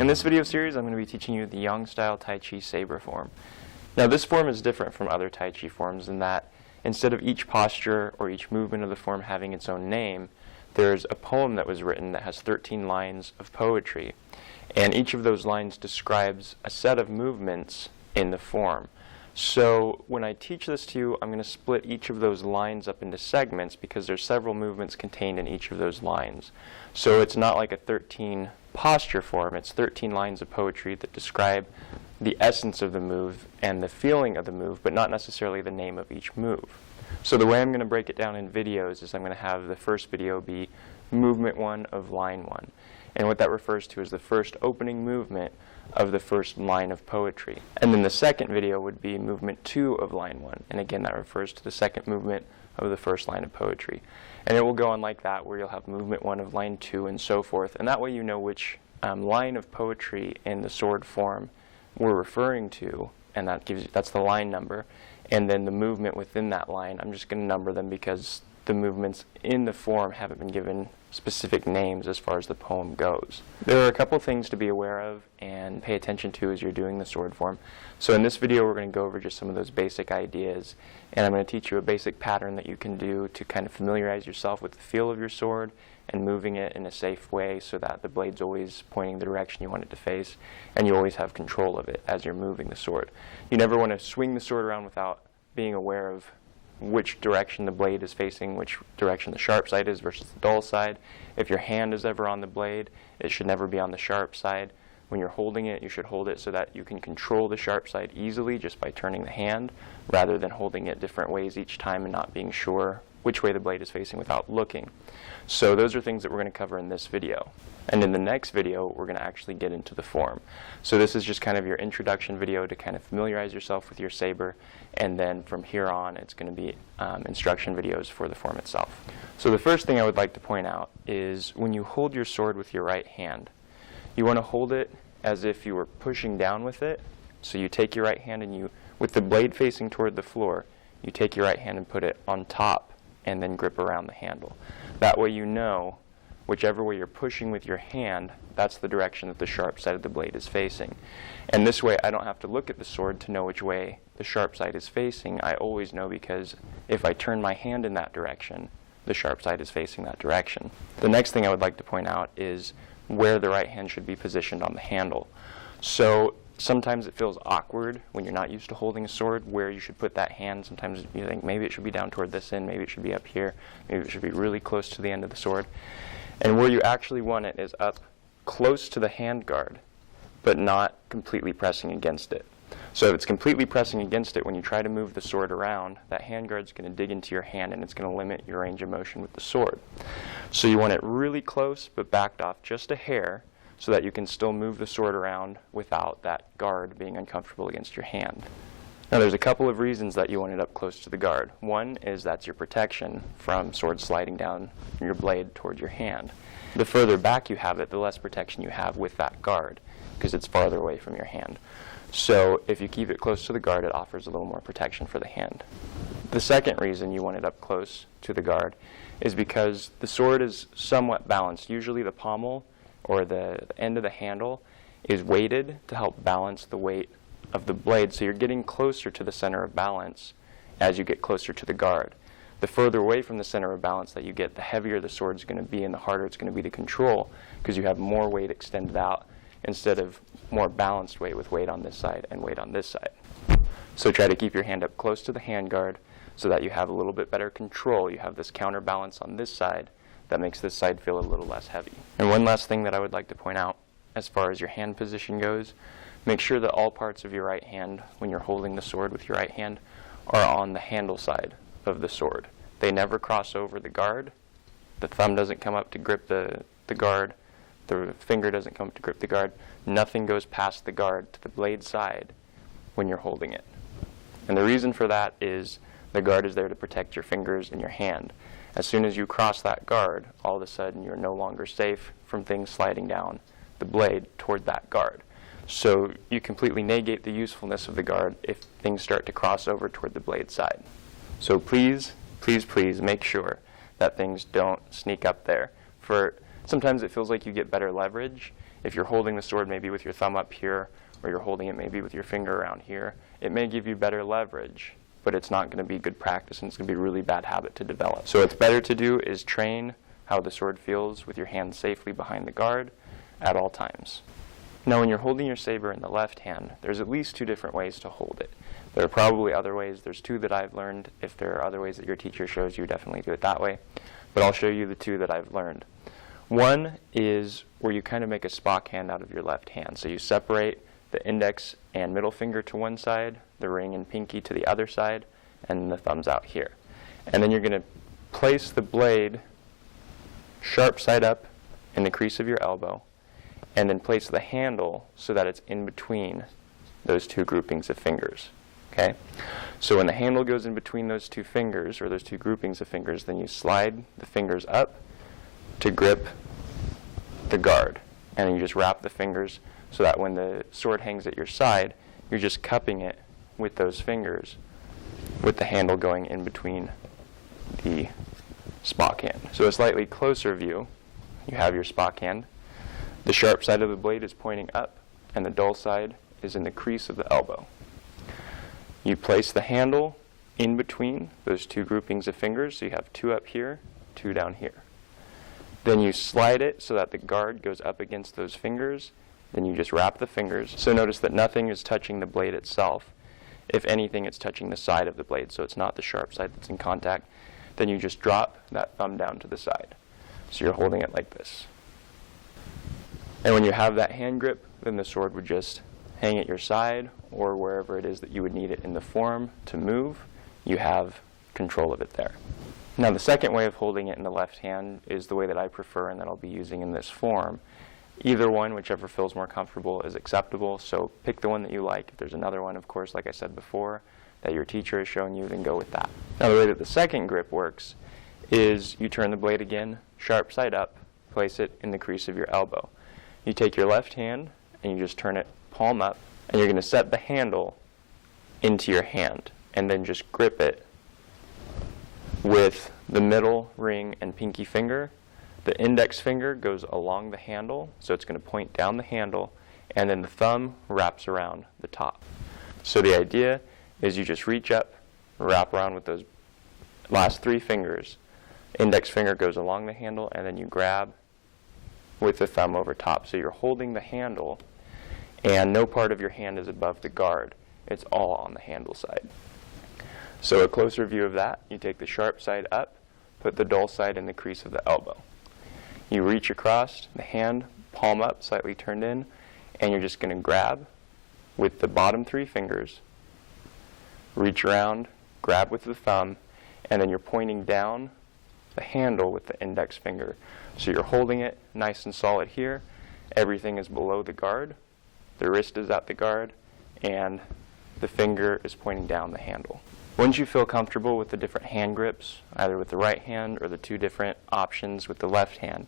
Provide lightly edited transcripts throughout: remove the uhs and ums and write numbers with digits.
In this video series, I'm going to be teaching you the Yang-style Tai Chi Saber Form. Now this form is different from other Tai Chi forms in that instead of each posture or each movement of the form having its own name, there's a poem that was written that has 13 lines of poetry. And each of those lines describes a set of movements in the form. So when I teach this to you, I'm going to split each of those lines up into segments because there's several movements contained in each of those lines. So it's not like a 13 posture form, it's 13 lines of poetry that describe the essence of the move and the feeling of the move, but not necessarily the name of each move. So the way I'm going to break it down in videos is I'm going to have the first video be movement 1 of line 1. And what that refers to is the first opening movement of the first line of poetry. And then the second video would be movement 2 of line 1. And again, that refers to the second movement of the first line of poetry. And it will go on like that, where you'll have movement 1 of line 2 and so forth. And that way you know which line of poetry in the sword form we're referring to, and that's the line number. And then the movement within that line, I'm just going to number them because the movements in the form haven't been given specific names as far as the poem goes. There are a couple things to be aware of and pay attention to as you're doing the sword form. So in this video we're going to go over just some of those basic ideas, and I'm going to teach you a basic pattern that you can do to kind of familiarize yourself with the feel of your sword and moving it in a safe way so that the blade's always pointing the direction you want it to face and you always have control of it as you're moving the sword. You never want to swing the sword around without being aware of which direction the blade is facing, which direction the sharp side is versus the dull side. If your hand is ever on the blade, it should never be on the sharp side. When you're holding it, you should hold it so that you can control the sharp side easily just by turning the hand, rather than holding it different ways each time and not being sure which way the blade is facing without looking. So those are things that we're going to cover in this video. And in the next video, we're going to actually get into the form. So this is just kind of your introduction video to kind of familiarize yourself with your saber, and then from here on, it's going to be instruction videos for the form itself. So the first thing I would like to point out is when you hold your sword with your right hand, you want to hold it as if you were pushing down with it. So you take your right hand and you, with the blade facing toward the floor, you take your right hand and put it on top and then grip around the handle. That way you know whichever way you're pushing with your hand, that's the direction that the sharp side of the blade is facing. And this way I don't have to look at the sword to know which way the sharp side is facing. I always know because if I turn my hand in that direction, the sharp side is facing that direction. The next thing I would like to point out is where the right hand should be positioned on the handle. So sometimes it feels awkward when you're not used to holding a sword where you should put that hand. Sometimes you think maybe it should be down toward this end, maybe it should be up here, maybe it should be really close to the end of the sword. And where you actually want it is up close to the handguard, but not completely pressing against it. So if it's completely pressing against it, when you try to move the sword around, that handguard's going to dig into your hand and it's going to limit your range of motion with the sword. So you want it really close, but backed off just a hair, so that you can still move the sword around without that guard being uncomfortable against your hand. Now there's a couple of reasons that you want it up close to the guard. One is that's your protection from sword sliding down your blade toward your hand. The further back you have it, the less protection you have with that guard, because it's farther away from your hand. So if you keep it close to the guard, it offers a little more protection for the hand. The second reason you want it up close to the guard is because the sword is somewhat balanced. Usually the pommel or the end of the handle is weighted to help balance the weight of the blade, so you're getting closer to the center of balance as you get closer to the guard. The further away from the center of balance that you get, the heavier the sword's going to be and the harder it's going to be to control, because you have more weight extended out instead of more balanced weight with weight on this side and weight on this side. So try to keep your hand up close to the handguard so that you have a little bit better control. You have this counterbalance on this side that makes this side feel a little less heavy. And one last thing that I would like to point out as far as your hand position goes, make sure that all parts of your right hand, when you're holding the sword with your right hand, are on the handle side of the sword. They never cross over the guard. The thumb doesn't come up to grip the guard. The finger doesn't come up to grip the guard. Nothing goes past the guard to the blade side when you're holding it. And the reason for that is the guard is there to protect your fingers and your hand. As soon as you cross that guard, all of a sudden you're no longer safe from things sliding down the blade toward that guard. So you completely negate the usefulness of the guard if things start to cross over toward the blade side. So please, please, please make sure that things don't sneak up there. Sometimes it feels like you get better leverage if you're holding the sword maybe with your thumb up here, or you're holding it maybe with your finger around here, it may give you better leverage, but it's not going to be good practice, and it's going to be a really bad habit to develop. So what's better to do is train how the sword feels with your hand safely behind the guard at all times. Now when you're holding your saber in the left hand, there's at least 2 different ways to hold it. There are probably other ways. There's 2 that I've learned. If there are other ways that your teacher shows you, definitely do it that way. But I'll show you the 2 that I've learned. One is where you kind of make a Spock hand out of your left hand. So you separate the index and middle finger to one side, the ring and pinky to the other side, and the thumbs out here. And then you're going to place the blade sharp side up in the crease of your elbow, and then place the handle so that it's in between those 2 groupings of fingers. Okay? So when the handle goes in between those 2 fingers, or those 2 groupings of fingers, then you slide the fingers up to grip the guard. And then you just wrap the fingers so that when the sword hangs at your side, you're just cupping it with those fingers, with the handle going in between the Spock hand. So a slightly closer view, you have your Spock hand. The sharp side of the blade is pointing up, and the dull side is in the crease of the elbow. You place the handle in between those 2 groupings of fingers, so you have 2 up here, 2 down here. Then you slide it so that the guard goes up against those fingers. Then you just wrap the fingers. So notice that nothing is touching the blade itself. If anything, it's touching the side of the blade, so it's not the sharp side that's in contact. Then you just drop that thumb down to the side. So you're holding it like this. And when you have that hand grip, then the sword would just hang at your side, or wherever it is that you would need it in the form to move. You have control of it there. Now the second way of holding it in the left hand is the way that I prefer and that I'll be using in this form. Either one, whichever feels more comfortable, is acceptable, so pick the one that you like. If there's another one, of course, like I said before, that your teacher has shown you, then go with that. Now the way that the second grip works is you turn the blade again, sharp side up, place it in the crease of your elbow. You take your left hand and you just turn it palm up, and you're going to set the handle into your hand, and then just grip it with the middle ring and pinky finger. The index finger goes along the handle, so it's going to point down the handle, and then the thumb wraps around the top. So the idea is you just reach up, wrap around with those last 3 fingers. Index finger goes along the handle, and then you grab with the thumb over top. So you're holding the handle, and no part of your hand is above the guard. It's all on the handle side. So a closer view of that, you take the sharp side up, put the dull side in the crease of the elbow. You reach across, the hand, palm up, slightly turned in, and you're just going to grab with the bottom 3 fingers, reach around, grab with the thumb, and then you're pointing down the handle with the index finger. So you're holding it nice and solid here. Everything is below the guard. The wrist is at the guard, and the finger is pointing down the handle. Once you feel comfortable with the different hand grips, either with the right hand or the 2 different options with the left hand,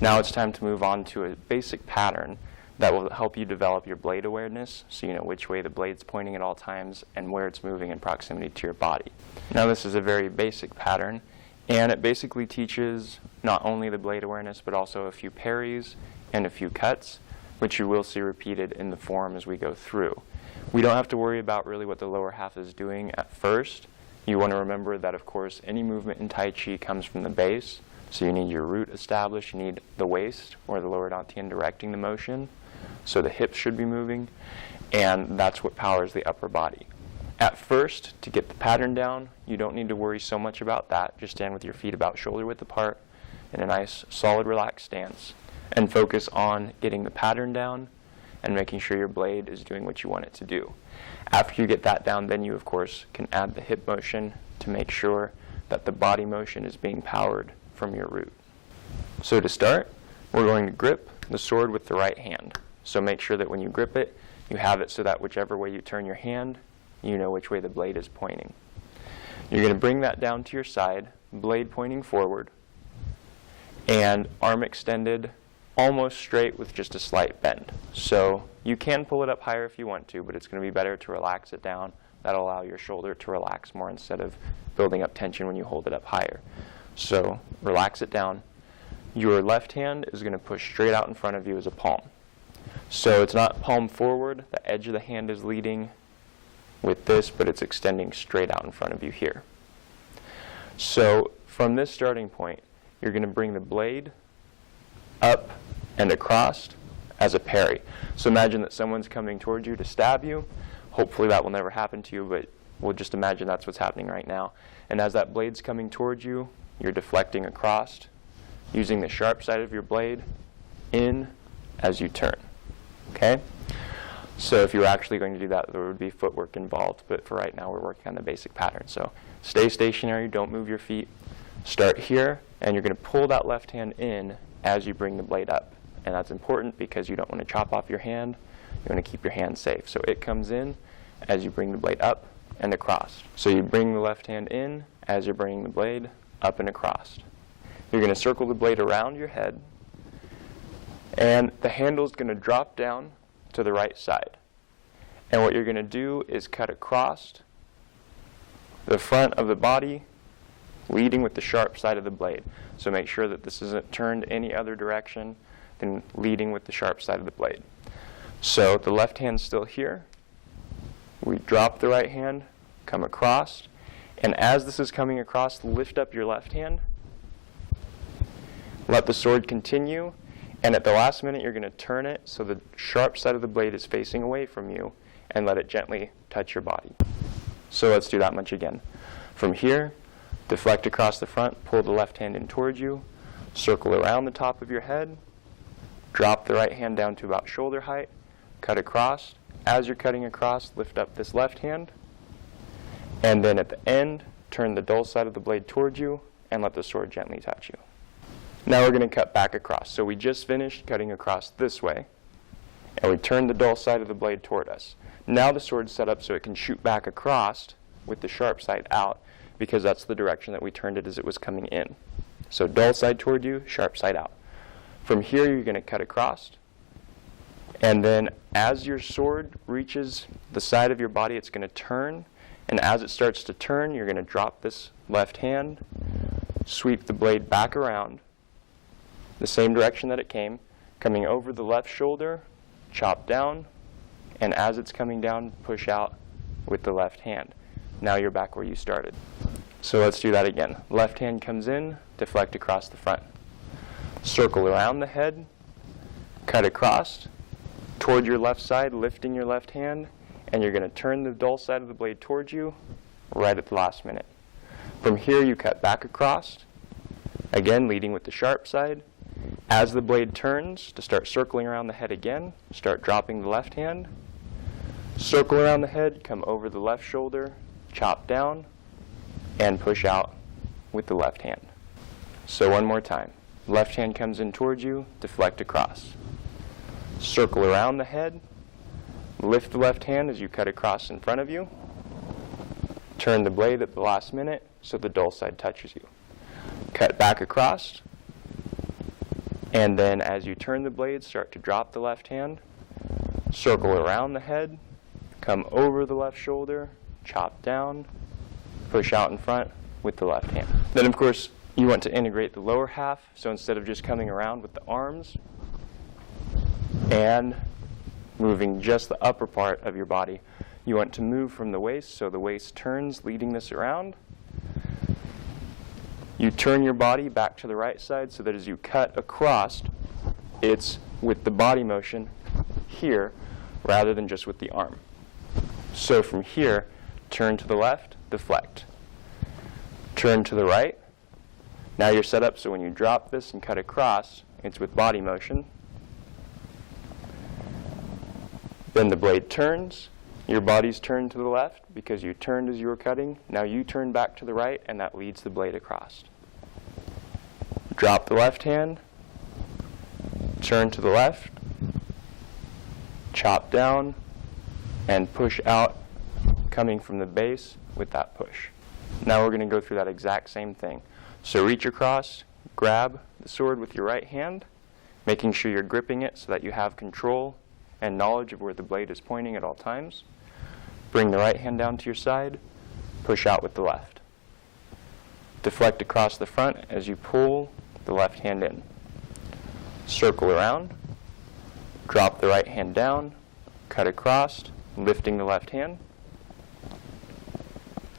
now it's time to move on to a basic pattern that will help you develop your blade awareness, so you know which way the blade's pointing at all times and where it's moving in proximity to your body. Now this is a very basic pattern, and it basically teaches not only the blade awareness but also a few parries and a few cuts, which you will see repeated in the form as we go through. We don't have to worry about really what the lower half is doing at first. You want to remember that, of course, any movement in Tai Chi comes from the base, so you need your root established, you need the waist or the lower dantian directing the motion, so the hips should be moving, and that's what powers the upper body. At first, to get the pattern down, you don't need to worry so much about that. Just stand with your feet about shoulder width apart in a nice, solid, relaxed stance, and focus on getting the pattern down and making sure your blade is doing what you want it to do. After you get that down, then you, of course, can add the hip motion to make sure that the body motion is being powered from your root. So to start, we're going to grip the sword with the right hand. So make sure that when you grip it, you have it so that whichever way you turn your hand, you know which way the blade is pointing. You're going to bring that down to your side, blade pointing forward, and arm extended almost straight with just a slight bend. So you can pull it up higher if you want to, but it's going to be better to relax it down. That'll allow your shoulder to relax more instead of building up tension when you hold it up higher. So relax it down. your left hand is going to push straight out in front of you as a palm. So it's not palm forward, the edge of the hand is leading with this, but it's extending straight out in front of you here. So from this starting point, you're going to bring the blade up and across as a parry. So imagine that someone's coming towards you to stab you. Hopefully that will never happen to you, but we'll just imagine that's what's happening right now. And as that blade's coming towards you, you're deflecting across, using the sharp side of your blade in as you turn. Okay? So if you were actually going to do that, there would be footwork involved, but for right now we're working on the basic pattern. So stay stationary, don't move your feet. Start here, and you're going to pull that left hand in as you bring the blade up. And that's important because you don't want to chop off your hand. You want to keep your hand safe. So it comes in as you bring the blade up and across. So you bring the left hand in as you're bringing the blade up and across. You're going to circle the blade around your head, and the handle is going to drop down to the right side. And what you're going to do is cut across the front of the body, leading with the sharp side of the blade. So make sure that this isn't turned any other direction than leading with the sharp side of the blade. So the left hand's still here. We drop the right hand, come across, and as this is coming across, lift up your left hand. Let the sword continue, and at the last minute you're going to turn it so the sharp side of the blade is facing away from you, and let it gently touch your body. So let's do that much again. From here, deflect across the front, pull the left hand in towards you, circle around the top of your head, drop the right hand down to about shoulder height, cut across. As you're cutting across, lift up this left hand, and then at the end, turn the dull side of the blade towards you and let the sword gently touch you. Now we're going to cut back across. So we just finished cutting across this way, and we turned the dull side of the blade toward us. Now the sword's set up so it can shoot back across with the sharp side out, because that's the direction that we turned it as it was coming in. So dull side toward you, sharp side out. From here, you're going to cut across, and then as your sword reaches the side of your body, it's going to turn, and as it starts to turn, you're going to drop this left hand, sweep the blade back around the same direction that it came, coming over the left shoulder, chop down, and as it's coming down, push out with the left hand. Now you're back where you started. So let's do that again. Left hand comes in, deflect across the front. Circle around the head, cut across, toward your left side, lifting your left hand, and you're going to turn the dull side of the blade towards you right at the last minute. From here, you cut back across, again leading with the sharp side. As the blade turns, to start circling around the head again, start dropping the left hand, circle around the head, come over the left shoulder, chop down, and push out with the left hand. So one more time. Left hand comes in towards you, deflect across. Circle around the head, lift the left hand as you cut across in front of you, turn the blade at the last minute so the dull side touches you. Cut back across, and then as you turn the blade, start to drop the left hand, circle around the head, come over the left shoulder, chop down, push out in front with the left hand. Then of course, you want to integrate the lower half, so instead of just coming around with the arms and moving just the upper part of your body, you want to move from the waist, so the waist turns, leading this around. You turn your body back to the right side so that as you cut across, it's with the body motion here rather than just with the arm. So from here, turn to the left, deflect. Turn to the right. Now you're set up so when you drop this and cut across, it's with body motion. Then the blade turns. Your body's turned to the left because you turned as you were cutting. Now you turn back to the right, and that leads the blade across. Drop the left hand. Turn to the left. Chop down, and push out, coming from the base with that push. Now we're going to go through that exact same thing. So reach across, grab the sword with your right hand, making sure you're gripping it so that you have control and knowledge of where the blade is pointing at all times. Bring the right hand down to your side, push out with the left. Deflect across the front as you pull the left hand in. circle around, drop the right hand down, cut across, lifting the left hand.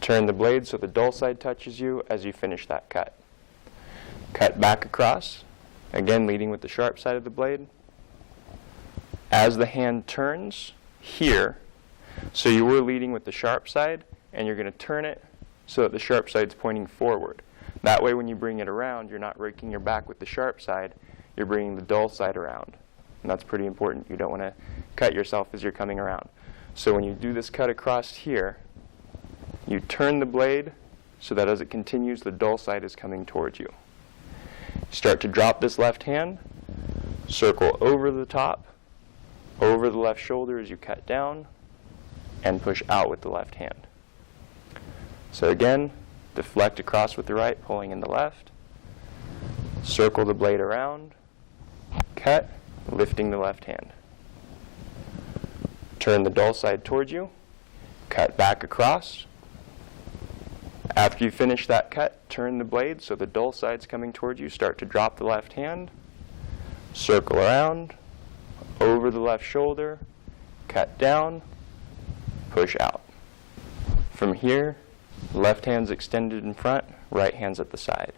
Turn the blade so the dull side touches you as you finish that cut. Cut back across, again leading with the sharp side of the blade. As the hand turns here, so you were leading with the sharp side, and you're going to turn it so that the sharp side's pointing forward. That way when you bring it around, you're not raking your back with the sharp side, you're bringing the dull side around. And that's pretty important. You don't want to cut yourself as you're coming around. So when you do this cut across here, you turn the blade so that as it continues, the dull side is coming towards you. Start to drop this left hand, circle over the top, over the left shoulder as you cut down, and push out with the left hand. So again, deflect across with the right, pulling in the left, circle the blade around, cut, lifting the left hand. Turn the dull side towards you, cut back across. After you finish that cut, turn the blade so the dull side's coming towards you. Start to drop the left hand, circle around, over the left shoulder, cut down, push out. From here, left hand's extended in front, right hand's at the side.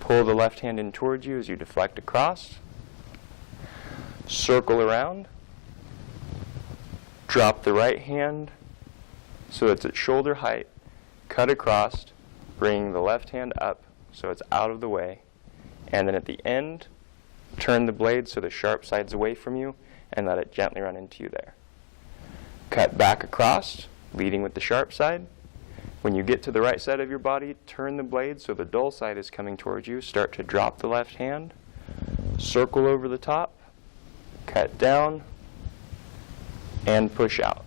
Pull the left hand in towards you as you deflect across. Circle around. Drop the right hand so it's at shoulder height. Cut across, bringing the left hand up so it's out of the way. And then at the end, turn the blade so the sharp side's away from you and let it gently run into you there. Cut back across, leading with the sharp side. When you get to the right side of your body, turn the blade so the dull side is coming towards you. Start to drop the left hand, circle over the top, cut down, and push out.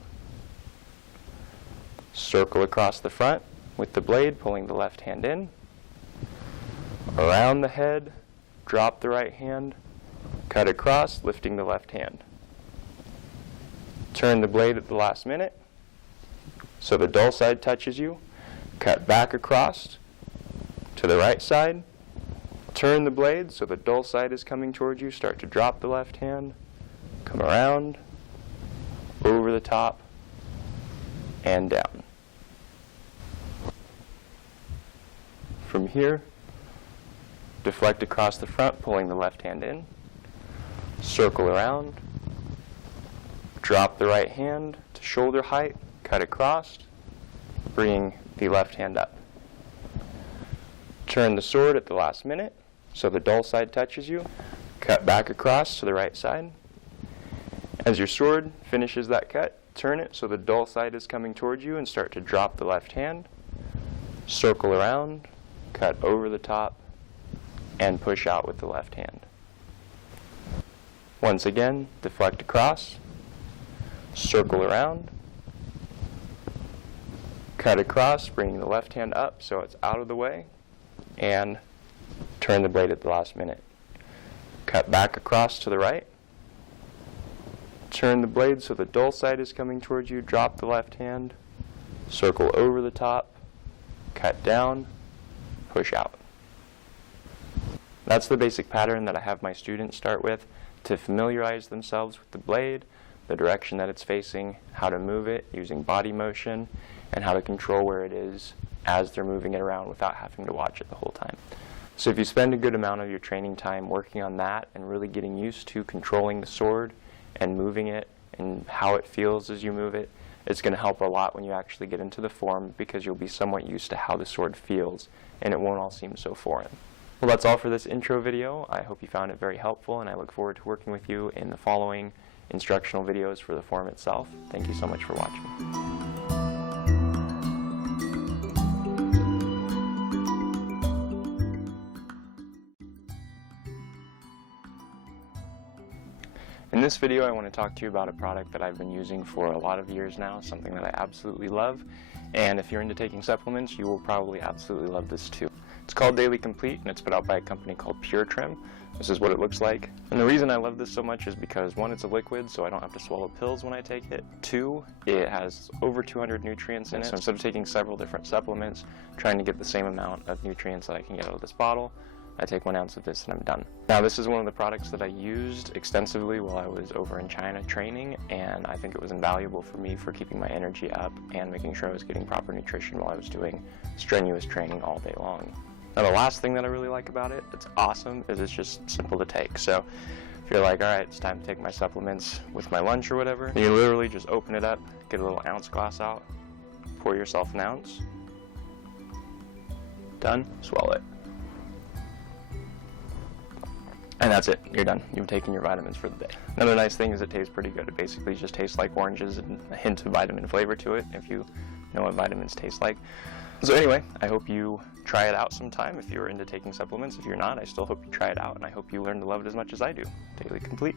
Circle across the front with the blade, pulling the left hand in. Around the head, drop the right hand, cut across, lifting the left hand. Turn the blade at the last minute so the dull side touches you. Cut back across to the right side. Turn the blade so the dull side is coming towards you. Start to drop the left hand, come around, over the top, and down. From here, deflect across the front, pulling the left hand in. Circle around. Drop the right hand to shoulder height, cut across, bringing the left hand up. Turn the sword at the last minute so the dull side touches you. Cut back across to the right side. As your sword finishes that cut, turn it so the dull side is coming towards you and start to drop the left hand. Circle around, cut over the top, and push out with the left hand. Once again, deflect across, circle around, cut across, bringing the left hand up so it's out of the way, and turn the blade at the last minute. Cut back across to the right, turn the blade so the dull side is coming towards you, drop the left hand, circle over the top, cut down, push out. That's the basic pattern that I have my students start with to familiarize themselves with the blade, the direction that it's facing, how to move it using body motion, and how to control where it is as they're moving it around without having to watch it the whole time. So if you spend a good amount of your training time working on that and really getting used to controlling the sword and moving it and how it feels as you move it, it's going to help a lot when you actually get into the form because you'll be somewhat used to how the sword feels and it won't all seem so foreign. Well, that's all for this intro video. I hope you found it very helpful, and I look forward to working with you in the following instructional videos for the form itself. Thank you so much for watching. In this video, I want to talk to you about a product that I've been using for a lot of years now, something that I absolutely love, and if you're into taking supplements, you will probably absolutely love this too. It's called Daily Complete, and it's put out by a company called Pure Trim. This is what it looks like. And the reason I love this so much is because, one, it's a liquid, so I don't have to swallow pills when I take it. Two, it has over 200 nutrients in it, so instead of taking several different supplements, trying to get the same amount of nutrients that I can get out of this bottle, I take 1 ounce of this and I'm done. Now, this is one of the products that I used extensively while I was over in China training, and I think it was invaluable for me for keeping my energy up and making sure I was getting proper nutrition while I was doing strenuous training all day long. Now, the last thing that I really like about it, it's awesome, is it's just simple to take. So if you're like, all right, it's time to take my supplements with my lunch or whatever, you literally just open it up, get a little ounce glass out, pour yourself an ounce, done, swallow it. And that's it, you're done. You've taken your vitamins for the day. Another nice thing is it tastes pretty good. It basically just tastes like oranges and a hint of vitamin flavor to it, if you know what vitamins taste like. So anyway, I hope you try it out sometime if you're into taking supplements. If you're not, I still hope you try it out, and I hope you learn to love it as much as I do. Daily Complete.